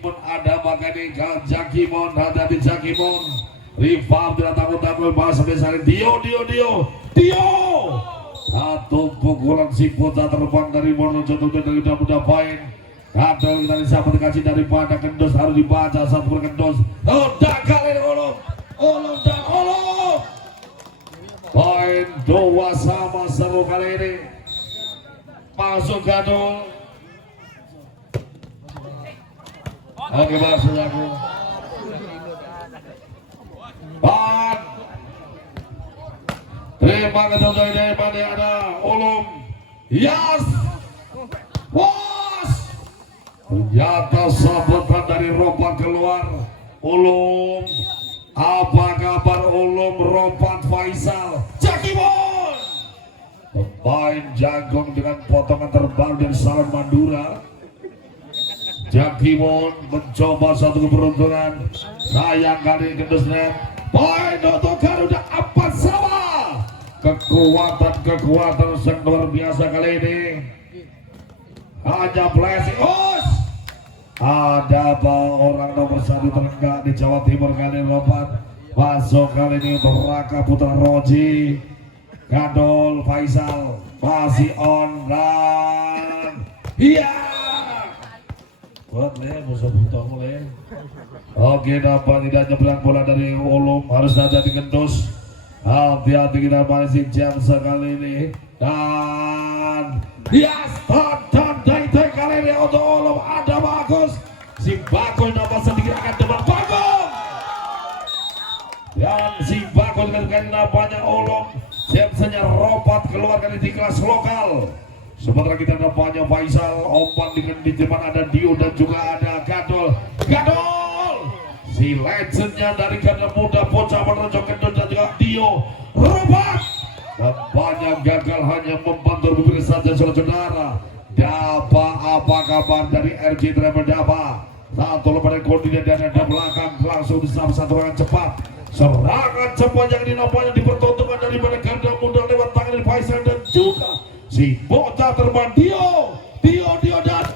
pun ada makanya Jakimon, hati-hati Jakimon. Rival tidak takut-takut bahasa besar. Dio. Satu pukulan si Putra terbang dari Mono jatuh dari muda poin. Kadang kita disambut dikasih daripada Kendos harus dibaca satu Kendos. Udah kali Olom dan Olom. Poin 2 sama seru kali ini. Masuk Gadul. Oke masuk aku. Terima kasih dari mana ada Olom. Yes. Was. Ternyata sabutan dari Ropat keluar. Olom. Apa kabar Olom Ropat Faisal? Jakimon. Pemain jagung dengan potongan terbang dari Salam Madura. Jakimon mencoba satu keberuntungan. Sayang kali Kendusnet. Poin untuk Garuda 4 sama. Kekuatan yang luar biasa kali ini. Hanya blessing. Ada orang nomor 1 terenggak di Jawa Timur kali ini Ropat. Masuk kali ini Raka Putra Roji. Gadol Faisal masih on dan iya. Buat musuh butuh mulai. Oke, dapat tidak nyebrang bola dari Olom, harus ada di Kendus. Hati-hati kita masih jam sekali ini dan yes, dan kali ini untuk Olom ada bagus. Si Bagus dapat sedikit akan depan panggung dan si Bagus dengan namanya Olom. Jamsnya Ropat keluar dari di kelas lokal. Sementara kita ada banyak Faisal, Ompan di depan ada Dio dan juga ada Gadol. Si legendnya dari ganda muda Bocah Menerjok Kendut dan juga Dio Ropat. Dan banyak gagal hanya membantu bibir saja saudara. Apa kabar dari RJ Driver Dapa? Satu lepas koordinat dan ada belakang langsung disambut satu serangan cepat. Serangan cepat yang dinampaknya dipertontonkan daripada ganda muda lewat tangan dari Faisal dan juga si Bocah terbang Dio dan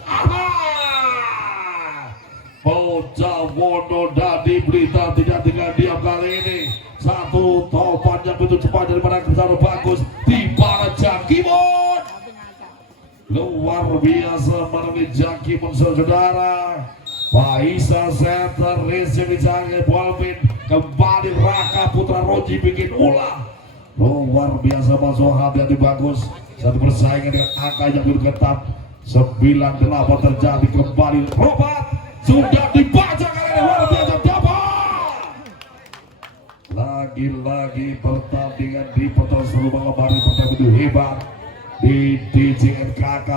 Bocah Wonodadi Blitar tidak tinggal diam kali ini. Satu topan yang begitu cepat daripada Kesana Bagus di para Jakimon. Luar biasa menemui Jakimon saudara. Faisal center Rizky Wijaya Bolvin kembali Raka Putra Roji bikin ulah. Luar biasa masuk hati-hati Bagus. Satu persaingan dengan angka yang begitu ketat. 9-8 terjadi kembali Ropat. Sudah dibaca kali ini luar biasa dapat. Lagi-lagi pertandingan di Petos Rumah Lemari pertandingan itu hebat di DJNKK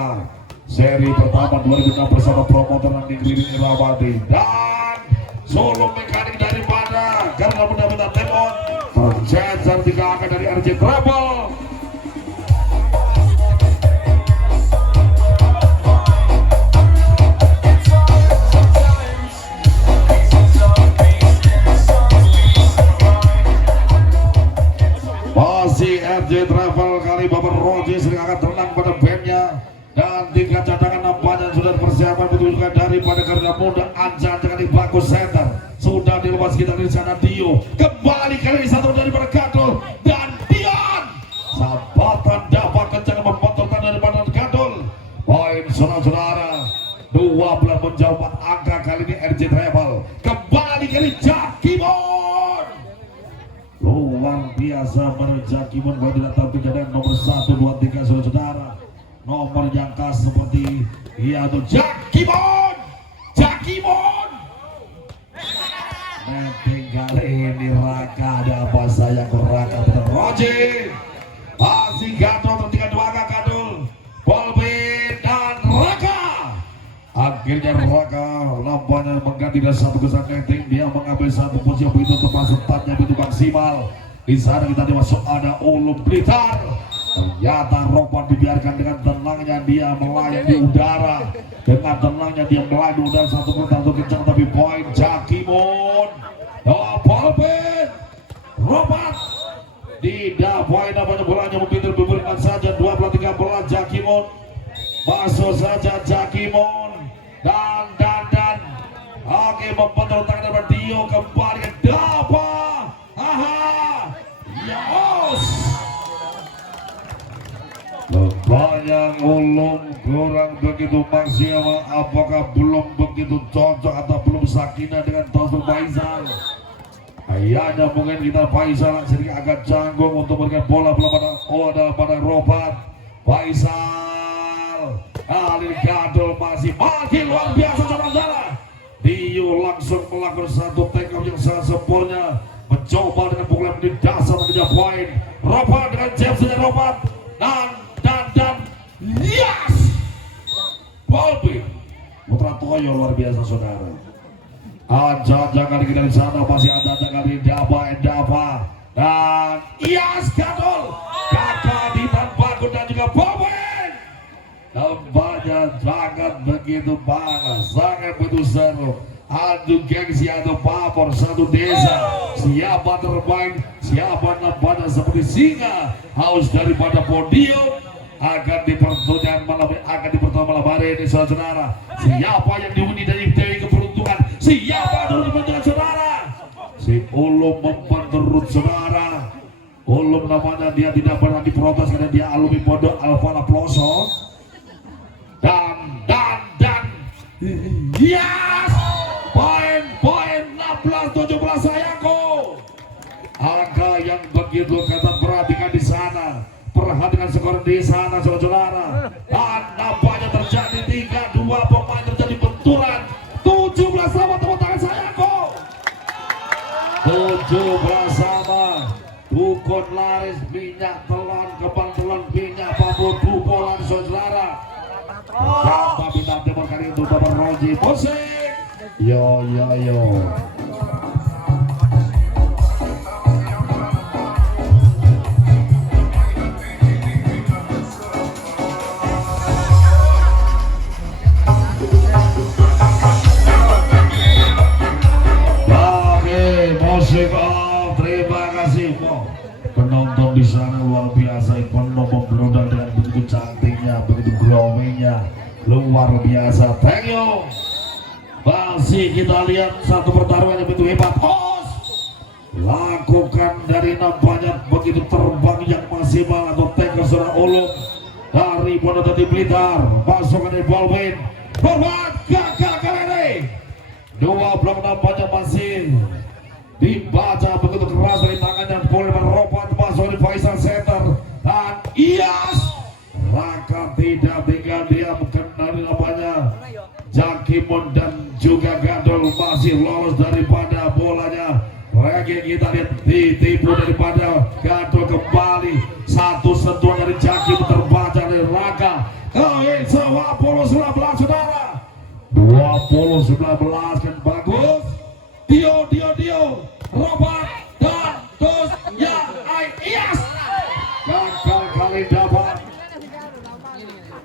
seri pertama 2006 bersama promotor Negeri Irawati dan solo mekanik daripada karena benar-benar Temon tercecer 3 angka dari RJ Trouble. Masih RJ Travel kali Bapak Roji sering akan tenang pada bandnya dan 3 cadangan nampaknya sudah persiapan betul juga daripada Garuda Muda. Anjan dengan Bagus center sudah dilepas kita di sana. Dio kembali kali ini satu daripada Gadol dan Dion sambatan dapat kencang membotolkan daripada Gadol. Poin saudara 12 menjauh angka kali ini RJ Travel kembali kali Jakimon. Luar biasa Jakimon bahwa tidak tampil dan nomor 1, 2, 3 saudara. Nomor yang khas seperti itu Jakimon. Tinggal ini Raka ada apa sayang Raka betul Roji. Masih Gadol tertinggal 2 angka Gadol. Bolvin dan Raka. Akhirnya Raka lampanya mengganti dari satu kesan netting. Dia mengambil satu posisi yang begitu tepat sertanya begitu maksimal. Di sana kita masuk ada Olom Blitar. Ternyata Ropat dibiarkan dengan tenangnya dia melayang di udara. Dengan tenangnya dia melayang di udara satu kencang tapi poin Jakimon. Bolvin Ropat tidak poin namanya bolanya mungkin berberikan saja 12-13 Jakimon. Masuk saja Jakimon dan Oke, membentur tangan dari Dio kembali ke Dava. Yos. Banyak ulung kurang begitu maksimal. Apakah belum begitu cocok atau belum sakinah dengan Taufik Faisal? Kayaknya mungkin kita Faisal sedikit agak canggung untuk memberikan bola pada Robat. Faisal kali Gadol masih makin luar biasa saudara. Dio langsung melakukan satu take off yang sangat sempurna, mencoba dengan pukulan di dasar mengejar poin. Robat dengan James Robat dan yes, Balbi Putra Toyo luar biasa saudara. Aja kali kita di sana masih ada kali Dava dan yes Gadol kakak di tanpa dan juga Bowen. Nampaknya sangat begitu panas, sangat begitu seru. Adu gengsi, adu pamor satu desa. Siapa terbaik, siapa nampaknya seperti singa haus daripada podium akan dipertontonkan malam hari ini saudara. Siapa yang diundi dari Dewi Keberuntungan? Siapa dulu dibentukkan saudara? Si Ulum membenturut saudara. Ulum namanya dia tidak pernah diprotes karena dia alumni pondok Alfala Pelosok. Dan yes, poin 16-17 sayangku. Angka yang begitu ketat, perhatikan di sana, perhatikan skor di sana saudara. Dan nampaknya terjadi 3-2 pemain terjadi benturan. 17 sama, tepuk tangan sayangku. 17 sama. Dukun laris minyak telon, kembang telon minyak bambu dukulan saudara. Sampai bintang timur kali itu Bapak Roji musik. Yo. Musik terima kasih penonton di sana luar biasa, penuh membludak dengan begitu cantiknya, begitu glowingnya, luar biasa. Thank you. Masih kita lihat satu pertarungan yang begitu hebat. Lakukan dari nampaknya begitu terbang yang maksimal atau tackle saudara Ulum dari Pondok Gede Blitar. Pasukan dari Balwin berbuat gagal kali ini. Dua blok nampaknya masih dibaca begitu keras dari tangannya boleh merobat masuk di Faisal Center dan Iyas Raka tidak tinggal diam dari namanya Jakimun dan juga Gadol masih lolos daripada bolanya. Lagi kita lihat ditipu daripada Gadol kembali, satu sentuhan dari Jakim terbaca dari Raka. Koin 20-19 saudara, 20-19 kan bagus. Dio Robert dan terus Iyas gagal kali dapat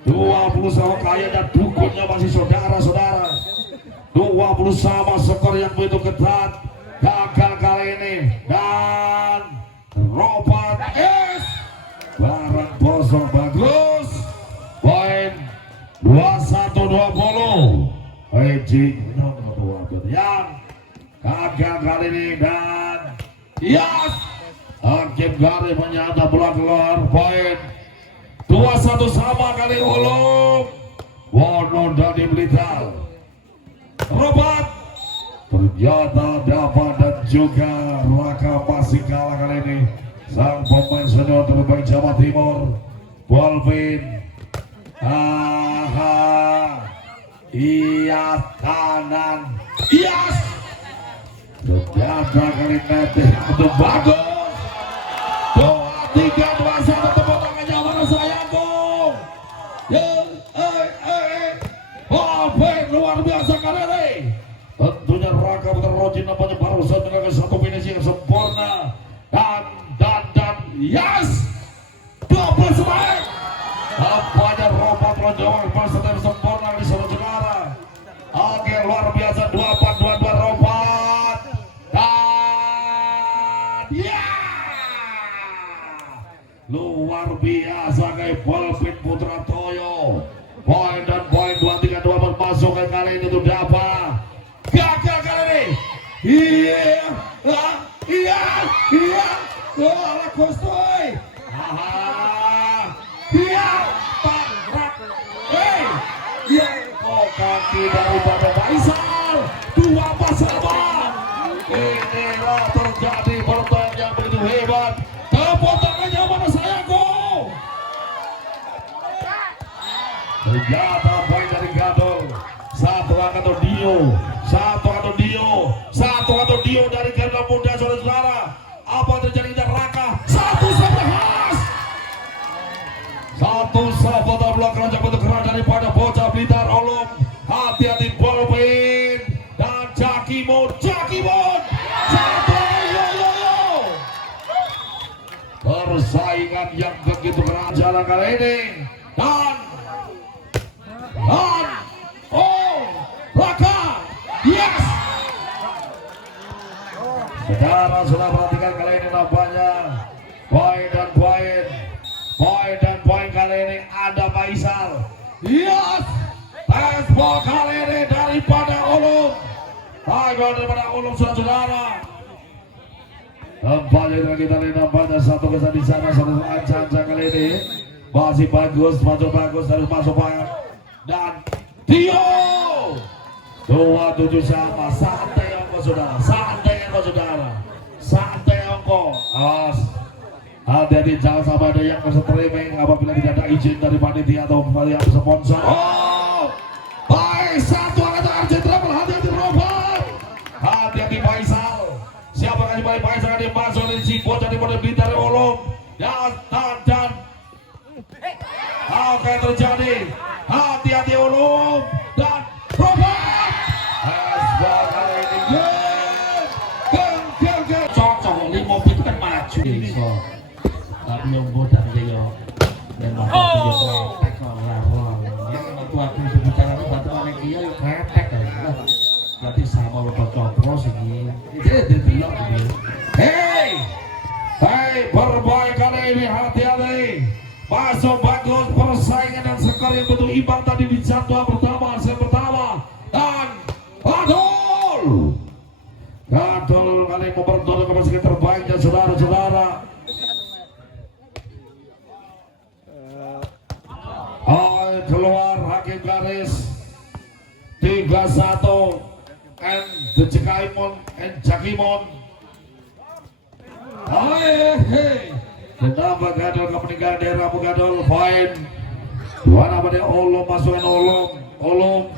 20 sama kayaknya dukunnya masih saudara-saudara. 20 sama skor yang begitu ketat, gagal kali ini dan Robert barang bosok bagus, poin 21-20. Yang gagal kali ini dan yes, Hakim Gari menyata bola keluar, poin 21 sama kali Ulum. Wono dari Blitar. Robert ternyata dapat dan juga Raka masih kalah kali ini. Sang pemain senior terbaik Jawa Timur, Balvin. Iyas kanan, Iyas ternyata kali nanti itu bagus. 2-3-2-1 tepuk tangannya mana sayangku. Luar biasa kali ini. Tentunya Raka Putra Roji nampaknya barusan melakukan satu finish yang sempurna dan yes, 12 baik. Nampaknya Robert Lonjong yang sempurna di saudara. Oke, luar biasa 2-4-2-2 Robert dan luar biasa kayak Balvin Putra Toyo. Poin 2-3-2 masuk ke kali ini tuh dapat. Iya, iya, iya. Bola kostoi. Iya, Pak. Iya, kaki daripada Faisal. 2-4. Inilah terjadi pertandingan yang begitu hebat. Tepuk tangannya mana sayangku. Ternyata poin dari Gadol. Satu angkat Dio dari Garuda Muda, saudara-saudara. Apa terjadi dengan Raka? Satu sahabat blok keroncong bentuk keras daripada bocah Blitar Olom. Hati-hati Bolvin dan Jakimon. Satu yo. Persaingan yang begitu keras jalan kali ini. Dan Raka, yes. Saudara sudah perhatikan kali ini nampaknya poin dan poin kali ini ada Faisal. Yes. Baseball kali ini daripada Ulum. Daripada Ulum, saudara-saudara. Nampaknya kita lihat nampaknya satu kesan di sana, satu ancang kali ini masih bagus harus masuk banget. Dan Dio 27 sama. Santai ongko. Awas, hati-hati jangan sampai ada yang streaming apabila tidak ada izin dari panitia atau panitia sponsor. Baik, satu angkatan RJ Travel. Hati-hati Robert, hati-hati Faisal. Siapa kali balik Faisal di masuk dari Cipo jadi model Blitar Olom. Dan apa yang terjadi? Hati-hati Olom dan Robert. Baseball kali ini cocok 5 itu kan maju iso. Tapi yang bodoh dia memang dia kretek orang. Waktu aku bicara itu batu anak dia yang kretek kan. Berarti sama lepas copros ini. Itu bilang ini. Hei, berbaik kali ini hati-hati. Masuk bagus persaingan dan skor yang betul imbang tadi di jadwal pertama, set pertama. Dan Gadol kali mempertontonkan kemenangan terbaiknya, saudara-saudara. Keluar hakim garis 3-1 and the Jakimon. Kenapa Gadol kemenangan daerah Gadol fine. Dua nama dia Olom, masukan Olom.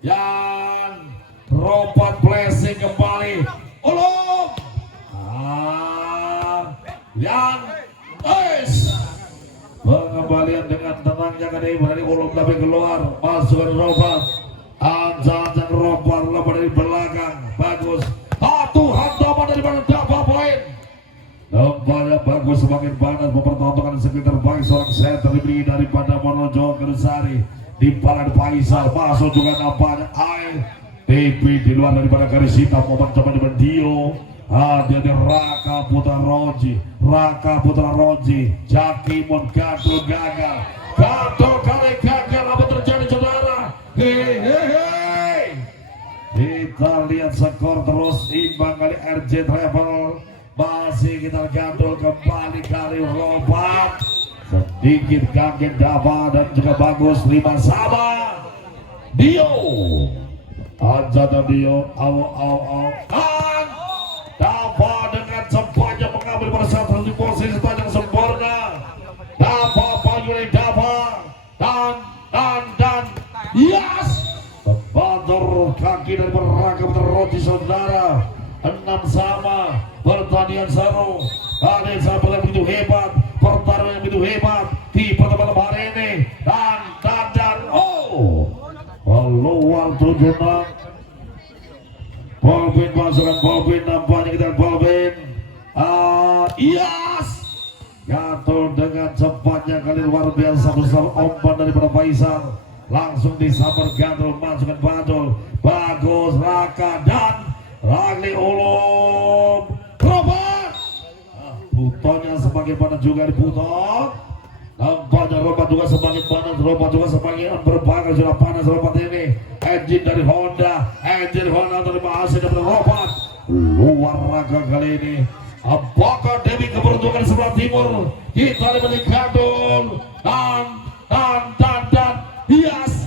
Yang Robot blessing kembali Olom. Yang pengembalian dengan tenangnya kali dari Olom tapi keluar masuk Robot. Anjang Robot lepas dari belakang bagus. Satu hantaman dari mana dapat poin. Nampaknya bagus semakin panas mempertontonkan sekitar terbaik seorang center diberi daripada Monojo Gersari di Palan Faisal. Masuk juga nampaknya TV di luar daripada garis hitam momen coba di Dio. Hati-hati Raka Putra Roji. Jakimon Gadol gagal. Gadol kali gagal. Apa terjadi saudara? Hei. Kita lihat skor terus imbang kali RJ Travel. Masih kita Gadol kembali kali Robot. Sedikit kaget Dava dan juga bagus 5 sama. Dio. Anjata Dio, dan Dava dengan cepatnya mengambil persatuan di posisi sepanjang sempurna. Dava Payuri Dava dan yes, terbantur kaki dari Raka Putra Roji saudara. 6 sama, pertandingan seru. Kali sampai yang begitu hebat, pertarungan yang begitu hebat di pertemuan hari ini. Dan peluang 76. Bolvin masukkan Bolvin, nampaknya kita Bolvin. Yes, Gadol dengan cepatnya kali luar biasa besar umpan daripada Faisal. Langsung disambar Gadol, masukkan Badol. Bagus Raka dan Ragli Ulum. Robot. Butonnya semakin panas juga diputar. Nampaknya Robot juga semakin panas. Robot juga semakin berbakar sudah panas Robot ini. Engine dari Honda dari Mahasiswa dari Robot. luar raga kali ini. Apakah Dewi keberuntungan sebelah timur? Kita diberi gadul dan hias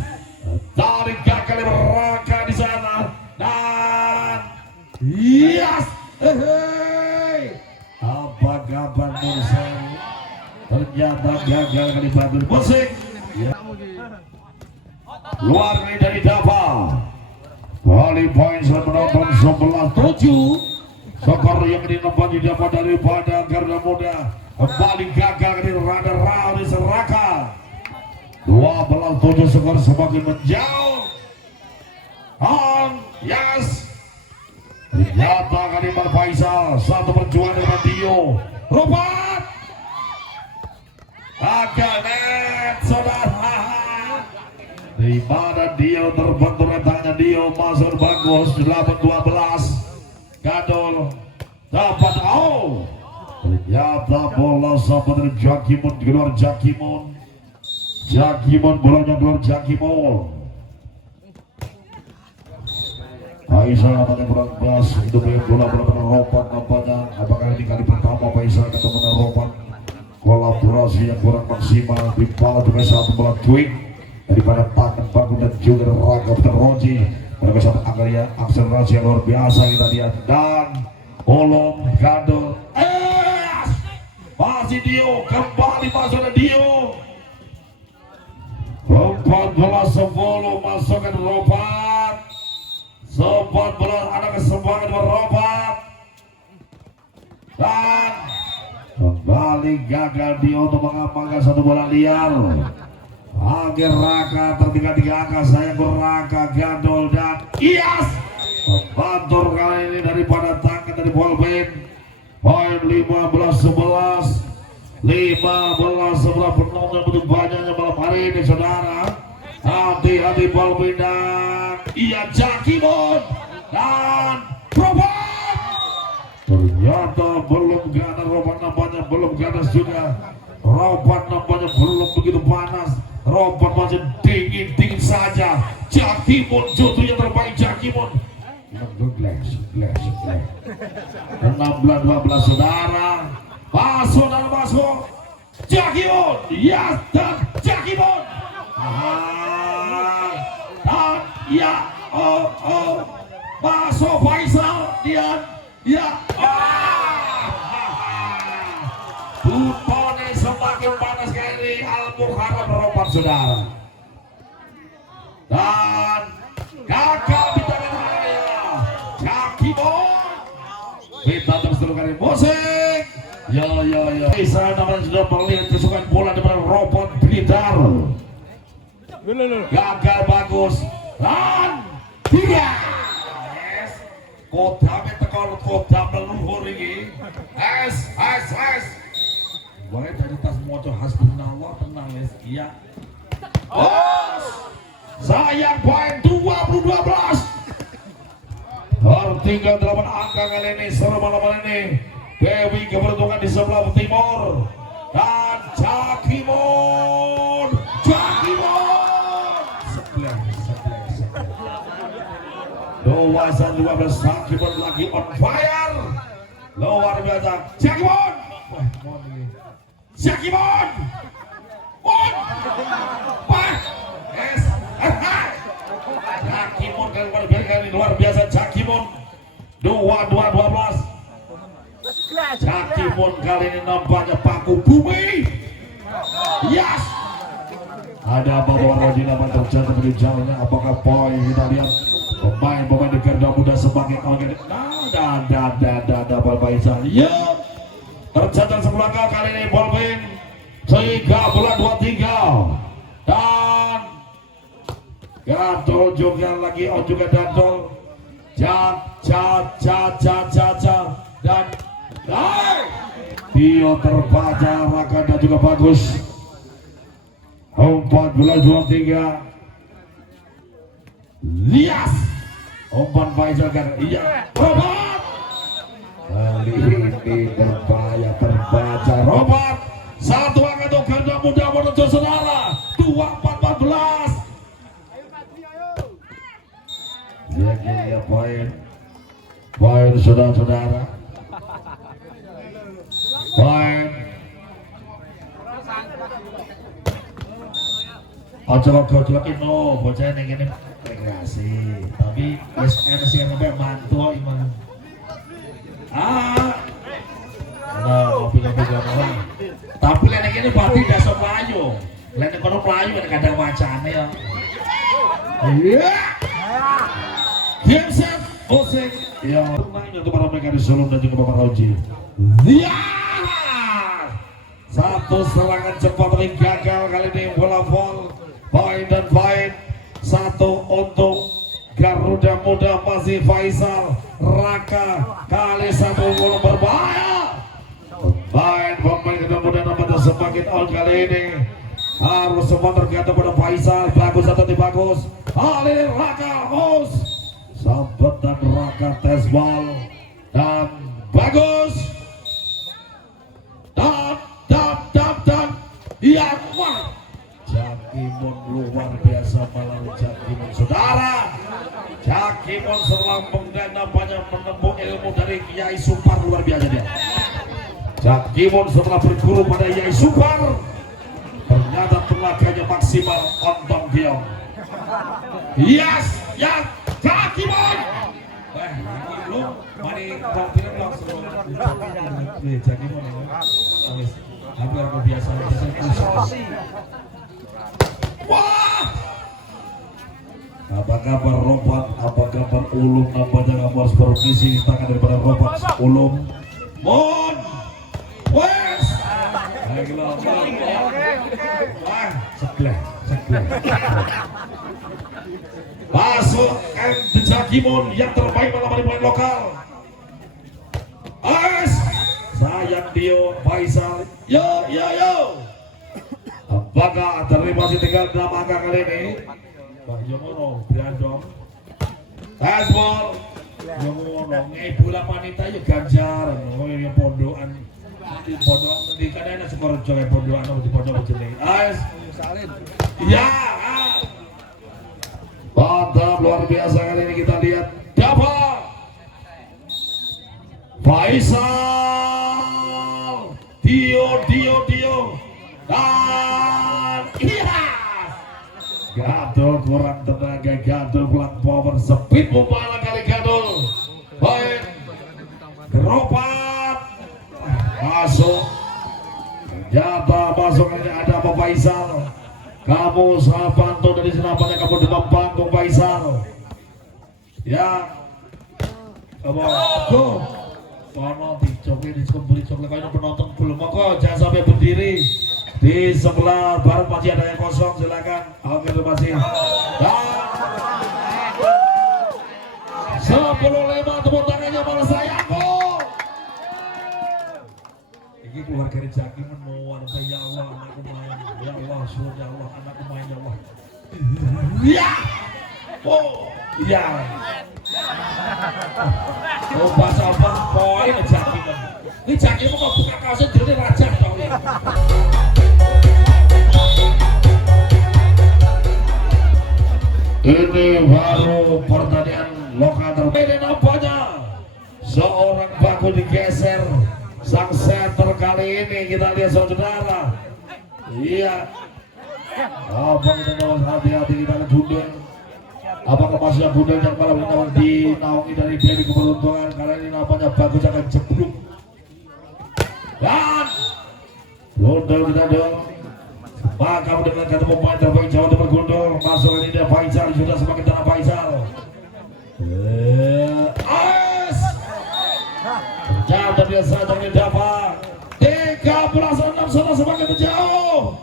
dari gagal raga di sana dan hias. Apa kabar Mursel? Ternyata gagal kali Badul musik. Ya. Luar kali dari Dava. Kali poin menonton 11-7. Skor yang dinempat didapat daripada Garuda Muda. Kembali gagal dari Radar di Seraka. 12-7 skor semakin menjauh. Yes. Ternyata Kadiman Faisal satu perjuangan dengan Dio. Robat. Gagal net saudara. Di mana Dio terbentur tangannya Dio masuk bagus 8-12. Gadol dapat ternyata bola sampai dari Jakimon keluar Jakimon bolanya keluar Jakimon. Faisal nampaknya kurang pas itu bola benar-benar Ropan nampaknya. Apakah ini kali pertama Faisal ketemu dengan Ropan? Kolaborasi yang kurang maksimal di bola juga satu bola twing daripada tangan Bagun dan juga Raga Terroji. Mereka satu akselerasi yang luar biasa kita lihat dan Olom Gadol masih Dio kembali masuk ke Dio 14-10 masukkan Robat 14 ada kesempatan Robat dan kembali gagal Dio untuk mengamankan satu bola liar. Agar Raka tertiga angka saya Raka Gadol dan Ias bantur kali ini daripada tangan dari Bolben. Poin 15-11 penonton begitu banyaknya malam hari ini saudara. Hati-hati Bolben dan Ian Jakimon dan Robat. Ternyata belum ganas Robat nampaknya belum ganas juga. Robat nampaknya belum begitu panas. Robat masih dingin saja. Jakimon jatuhnya terbaik Jakimon. 16-12 saudara. Masuk dan masuk. Jakimon. Yes dan Jakimon. Dan ya masuk Faisal dia ya. Butone semakin panas kali Al-Muharram Robat saudara. Dan gagal vitamin Raya Jakimon. Kita terus kali musik. Ya. Saya namanya sudah melihat kesukaan bola di mana Robot Blitar. Gagal bagus. Dan tiga. Kota metekor kota meluhur ini. Es. Boleh tadi tas motor hasbunallah tenang les. Iya. Sayang poin 20-12. Tertinggal 8 angka kali ini seru malam ini. Dewi keberuntungan di sebelah timur dan Jakimon. Doasan 12 Jakimon lagi on fire. Luar biasa Jakimon. Jakimon. Jakimon kali luar biasa Jakimon. 2-12. Jakimon kali ini nampaknya paku bumi. Yes. Ada Bapak Rodina terjatuh begitu jauhnya. Apakah poin kita lihat pemain di Garuda Muda sebagai kalau ada Faisal. Ya. Tercatat sebelah kali ini Bolvin 13-23 dan Gadol juga lagi juga Gadol dan Tio terbaca Rakanda juga bagus 14-23 Lias umpan Faisal kan iya Robot kali ini terbaca Robot satu angka untuk Garuda Muda menuju saudara 24-14 dia poin Baik saudara-saudara. Baik. Ojo gojlokin no, bocah ning kene rekreasi. Tapi wis enek sing sampe mantu imang. Ngopi-ngopi orang. Tapi nek kene pati dasa mlayu. Lek nek kono mlayu nek kadang wacane ya. Iya. Game set, Osek. Ya, untuk para mereka di Solo dan juga Bapak Roji. Iya. Satu serangan cepat tapi gagal kali ini bola vol. Poin dan poin. Satu untuk Garuda Muda masih Faisal Raka kali satu bola berbahaya. Pemain Garuda Muda namanya semakin on kali ini harus semua tergantung pada Faisal. Bagus atau tidak bagus? Kali ini Raka Hos Sahabat dan Raka tes ball dan bagus dan yang wah Jakimon luar biasa melalui Jakimon saudara. Jakimon selambung dan nampaknya menempuh ilmu dari Kiai Supar luar biasa dia. Jakimon setelah berguru pada Kiai Supar ternyata tenaganya maksimal ontong giong. Yes, yang Jakimon. Lu mari film langsung Jakimon ya. Hampir biasa. Wah, apa kabar Robat? Apa kabar Ulum? Nampaknya kamu harus berkisi tangan daripada Robat Ulum. Mon, wes. Wah, sebelah. Masuk MT Jakimon yang terbaik malam hari pemain lokal. As, sayang Dio Faisal. Yo. Apakah terima masih tinggal 6 angka kali ini? Pak Yomono, Brandon. Hasbol. Yomono, bola wanita yuk ganjar. Yang pondokan. Pondokan di kadang ada skor joget pondokan di pondok jeneng. As. Ya. Mantap luar biasa kali ini kita lihat. Dapat. Faisal. Dio. Dan iya Gadol kurang tenaga, Gadol kurang power, speed bola kali Gadol. Poin Geropat masuk, ternyata masuk ini ada apa Faisal. Kamu Sabanto dari senapannya kamu demam panggung Faisal. Ya kamu go kono dicoki kalau penonton belum kok jangan sampai berdiri. Di sebelah baru masih ada yang kosong, silakan. Oke, terima kasih. Dan 10-5 tepuk tangannya malah sayangku. Ini keluar dari Jakimon mau ada ya Allah anakku main, ya Allah suruh ya Allah anakku main ya Allah. Ya, iya. Oh bahasa apa? Poin Jakimon. Ini Jakimon kok buka kaosnya jadi raja dong. Ini baru pertandingan lokal terbaik. Ini nampaknya seorang baku digeser sang center kali ini kita lihat saudara. Iya. Apa kita harus hati-hati kita lihat bundel. Apakah masih yang bundel yang malam ini dinaungi dari Dewi keberuntungan kali ini nampaknya bagus akan jeblok. Dan bundel kita dong. Maka dengan kata pemain terbaik Jawa Timur Gundul masuk ini dia Faisal sudah semakin tenang Faisal. Ternyata dia saja yang dapat 13-6 sudah semakin menjauh.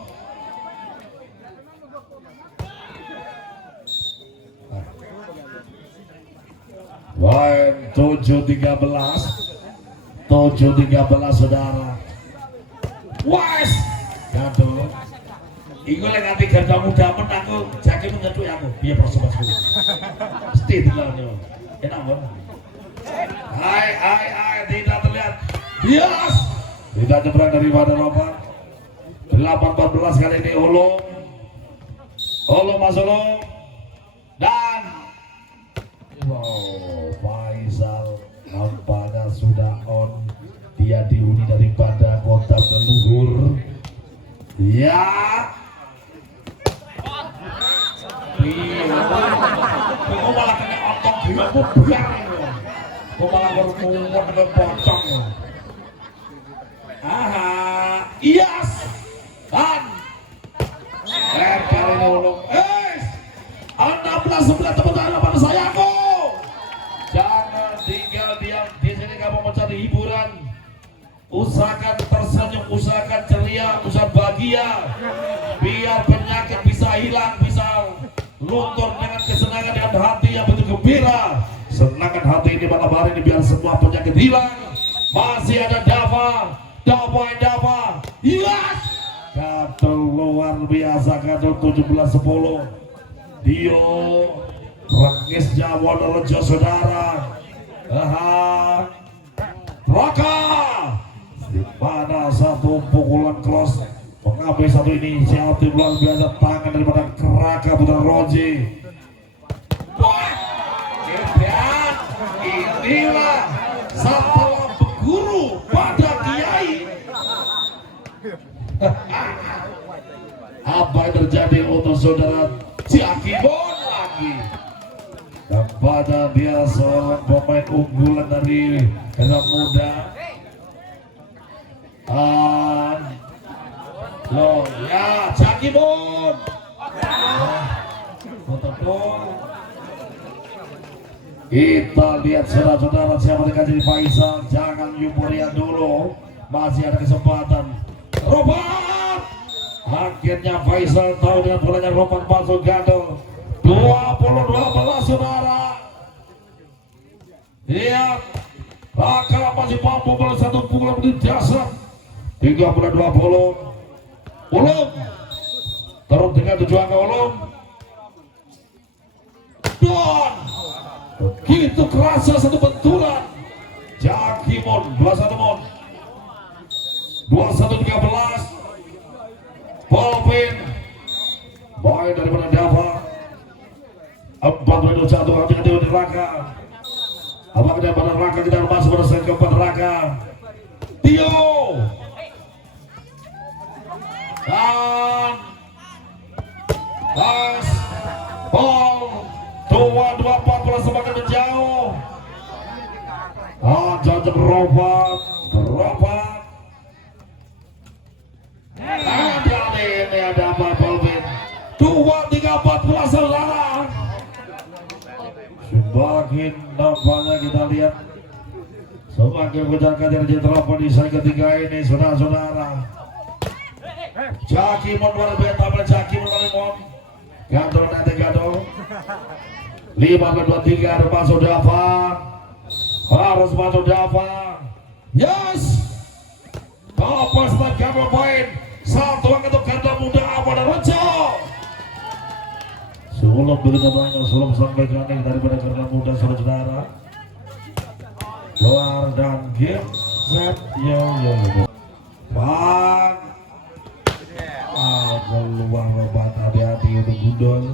Poin 7-13 saudara. Wes gaduh. Iku lek ati Garuda Muda menang aku Jakimon ngetuk aku. Piye persobat kuwi. Mesti dilawan. Enak banget. Hai tidak terlihat. Yes. Tidak nyebrang daripada Robat. 8-14 kali ini Ulum masuk dan wow Faisal on. Dia dihuni daripada kota leluhur. Ya. Kau malah kena otot aku biar. Kau malah bermuat ke pocong. Aha, yes. Dan kali ulung. Anda 11 tepuk tangan pada sayangku. Jangan tinggal diam di sini, kamu mencari hiburan. Usahakan tersenyum, usahakan ceria, usahakan bahagia. Biar penyakit bisa hilang, bisa luntur dengan kesenangan, dengan hati yang betul gembira. Senangkan hati ini malam hari ini biar semua penyakit hilang. Masih ada Dava. Yes. Gatel luar biasa, gatel 17-10. Dio Rengis Jawa Rejo saudara. Raka di mana satu pukulan cross mengambil satu inisiatif luar biasa, tangan daripada Raka Putra Roji. Inilah setelah berguru pada Kiai. Apa yang terjadi untuk saudara Jakimon lagi? Dan pada dia seorang pemain unggulan dari anak muda. Loh ya Jakimon. Kita lihat saudara-saudara siapa yang jadi Faisal. Jangan euforia dulu, masih ada kesempatan. Robat akhirnya Faisal tahu dengan bolanya Robat masuk gandol. 20-12 saudara. Lihat Raka masih mampu oleh satu pukulan di dasar. 30-20. Ulum terus dengan 7 angka Ulum. Dan begitu kerasa satu benturan. Jakimon 21 mon 21-13. Polpin boy daripada Dava 4-2-1 hati Dewa di Raka. Apakah daripada Raka kita masuk pada set keempat Raka. Tio dan Pas Pol 2-2-4 semakin menjauh. Jajak Robat ini ada apa Polvin 2-3-14 saudara. Semakin nampaknya kita lihat semakin kejar-kejar Jetropo di set ketiga ini saudara-saudara. Jakimon luar biasa, Jakimon Limon Gadol nanti Gadol 15-23 harus masuk Dava. Harus masuk Dava. Yes. Kapas Gadol poin. Satu untuk ganda muda Ahmad Rejo. Sebelum begitu banyak, sebelum sampai ke daripada ganda muda saudara. Keluar dan game set yo. Pak keluar Robat, hati-hati untuk gundul.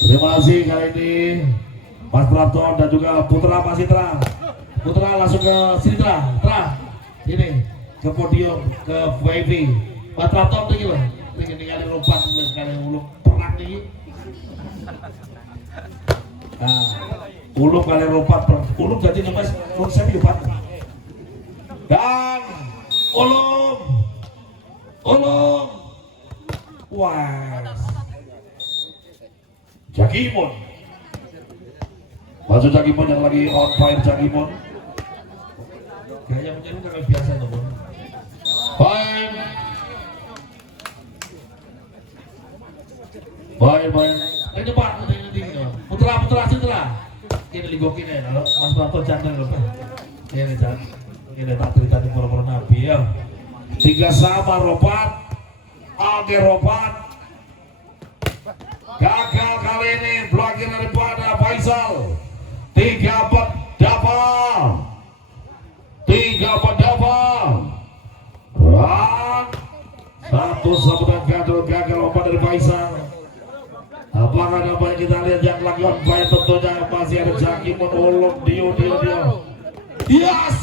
Terima kasih kali ini Mas Prapto dan juga Putra Pasitra. Putra langsung ke sini Tra. Ini ke podium, ke VIP. Mas Prapto itu gila. Ini kali lompat sekali ulung perang nih. Ulung kali lompat, ulung jadi Mas ulung saya lompat. Dan ulung. Wah. Jakimon. Masuk Jakimon yang lagi on fire Jakimon. Gaya menyeru kan biasa tuh. Baik. Ini depan Putra Citra. Ini ligokin ya. Kalau Mas Prato jangan lupa. Ini jangan. Ini tak cerita di pura-pura Nabi ya. 3 sama Robat. Oke Robat. Gagal kali ini blokir daripada Faisal. 3-4 Dava. Satu sabutan gagal lompat dari Faisal. Apakah dapat kita lihat yang lagi on fire? Tentunya masih ada Jakimon Ulung. Dio. Yes.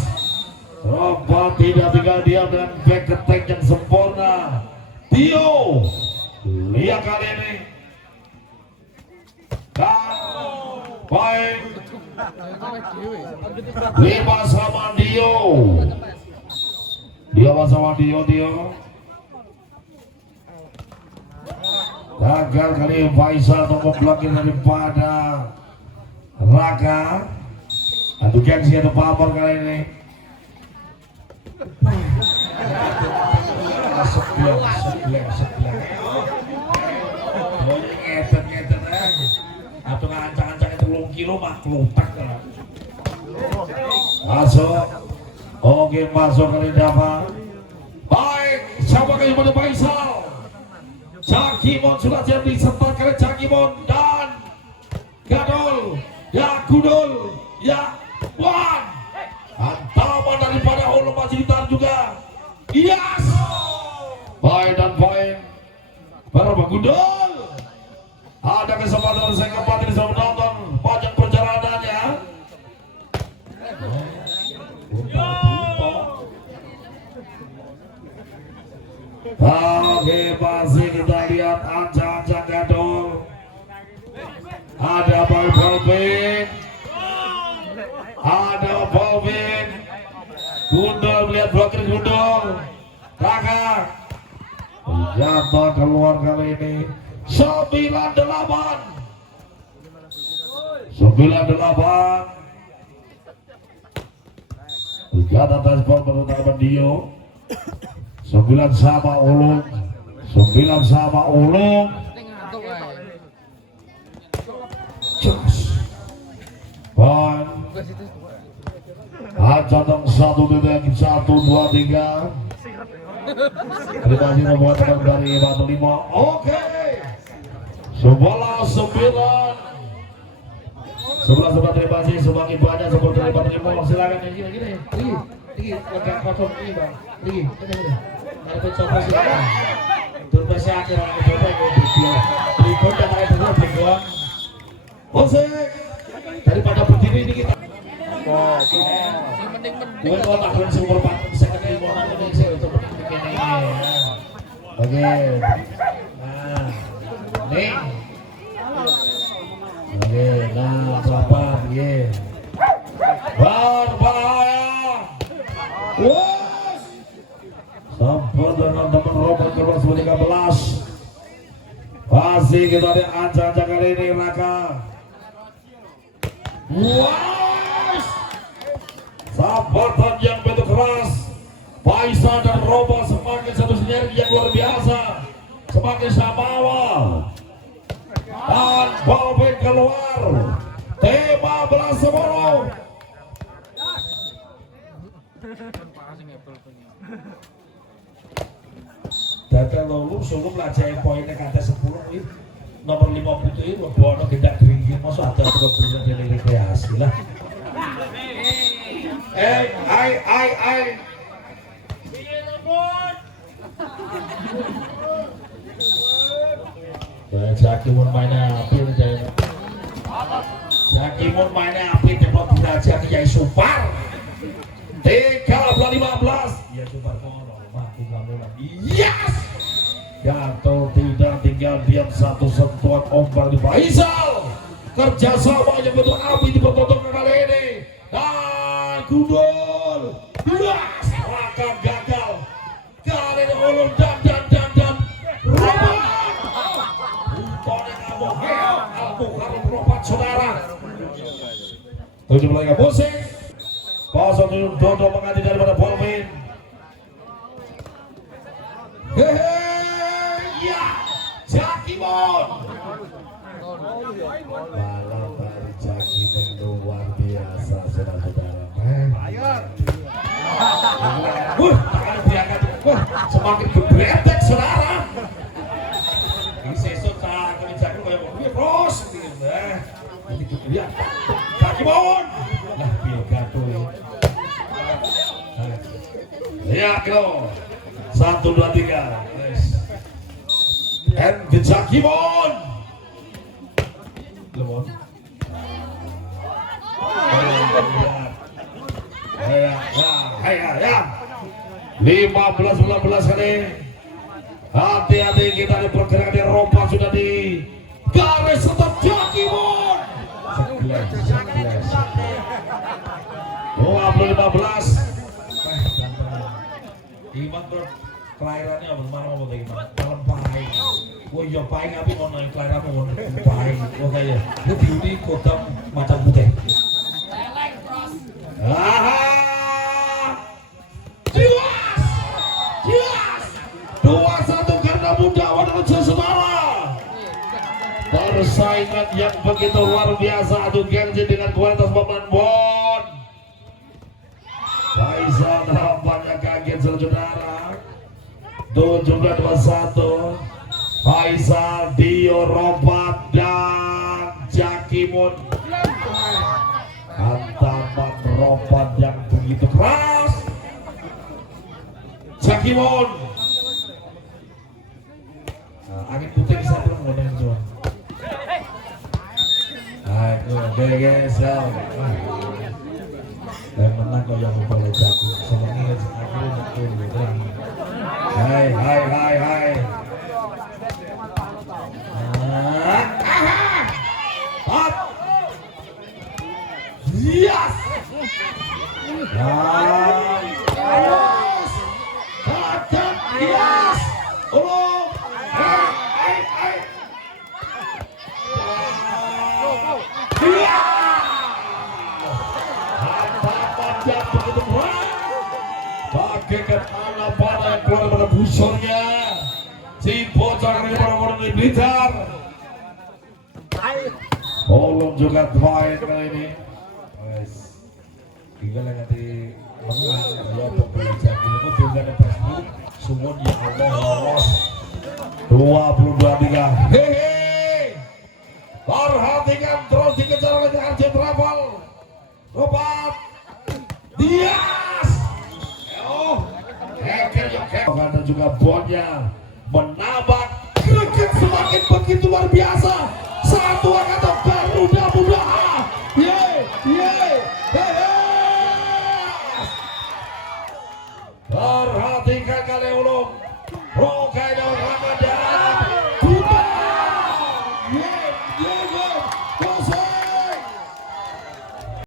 Robat tidak tinggal diam dengan back attack yang sempurna. Dio. Lihat kali ini. Baik. 5 sama Dio. Dia sama Dio. Gagal kali Faisal untuk blokir daripada Raka. Adu gengsi ada pamor kali ini. Sebelah. Ngeten atau ngancang-ngancang itu 3 kilo mah kelupak. Masuk. Oke, masuk kali dapat. Baik, siapa kali pada Faisal? Cakimon sudah siap disertakan oleh Cakimon dan Gadol, ya Gudul, ya Wan. Hantaman daripada Ulum masih ditahan juga. Yes. Baik dan poin berapa Gudul? Ada kesempatan saya kembali bisa menonton panjang perjalanannya. Oke, masih kita lihat ancang-ancang Gadol. Ada Balvin. Gundul melihat blokir Gundul. Kakak jatuh keluar kali ini. 98. Gada transport menutupkan Dio. 9 sama Ulung. Ban Acadang 1 titik 1, 2, 3. Terima kasih membuat teman dari Batu 5. Oke 11-9. Terima kasih semakin banyak seperti dari Batu 5. Silakan gini. Agak kosong ini bang. Ada coba silakan. Berbahasa akhir orang coba video. Berikut yang akan terus berikut. Musik daripada berdiri ini kita. Gue mau takkan sumber patung second limonan Indonesia untuk bikin ini. Oke. Nah, nih. Oke, nah berapa? Iya. Berbahaya. Wah. Sampai dengan teman Robert keluar 13. Masih kita ada ancang-ancang kali ini Raka. Wah. Sahabatan yang begitu keras. Faisal dan Robert semakin satu sinergi yang luar biasa. Semakin samawa. Dan Balvin keluar. Tema belas sebelum. Data lalu sebelum lajai poinnya kata 10 itu nomor 50 itu bono tidak tinggi masuk ada kebetulan dari rekreasi lah. Ai Cakimon mainnya api Cakimon mainnya api tempat belajar Kiai Supar 13-15. Ya Supar yes. Jatuh tidak tinggal diam satu sentuhan ombak di Faisal. Kerjasamanya betul api dipertontonkan kali ini. Dan Gundul. Yes. Raka gagal. Kali ini Ulum dan Robat. Unton yang ngabok. Al-Bukhari Robat saudara. Tujuh lagi pusing. Kosong Dodo mengganti daripada Balvin. Ya, Cakimon. Balap dari Cakimon luar biasa saudara-saudara. Tangan diangkat. Semakin gebretek saudara. Ini sesut tak kebijakan kayak begini terus. Lihat, Cakimon. Nah, pilgato ya. Lihat kau. 1, 2, 3. And the Cakimon. Lemon. ya. 15 kali. Hati-hati kita diperkirakan di rompak sudah di garis stop Jakimon. 15. Iman tuh kelahirannya bermalam apa gimana? Malam pahing. Oh iya pahing tapi mau naik kelahiran mau pahing. Oh kayaknya itu beauty kota macam putih. Jiwas 2-1 karena muda wadal saudara. Persaingan yang begitu luar biasa, adu gengsi dengan kualitas pemain Bon. Faisal nampaknya kaget saudara. 7-21 Faisal, Dio, Robat dan Jakimon. Hantaman Robat yang begitu keras. Jakimon. Angin putih bisa belum ngomong jual. Ayo, guys, Dan menang kau yang boleh jago. Sebenarnya aku betul betul. Hai. Hot. Yes. Yes. Ulung. Yang begitu berat, bagaikan anak panah yang keluar pada busurnya. Si bocah ini orang-orang di Blitar. Ulung juga main kali ini. Tinggal nanti menang ya pembelajaran itu tinggal ada Facebook semua dia Allah 22-3. Hehe. Perhatikan terus dikejar oleh Arjen Travel. Robat. Dias. Oh. Heker. Karena juga Bonnya.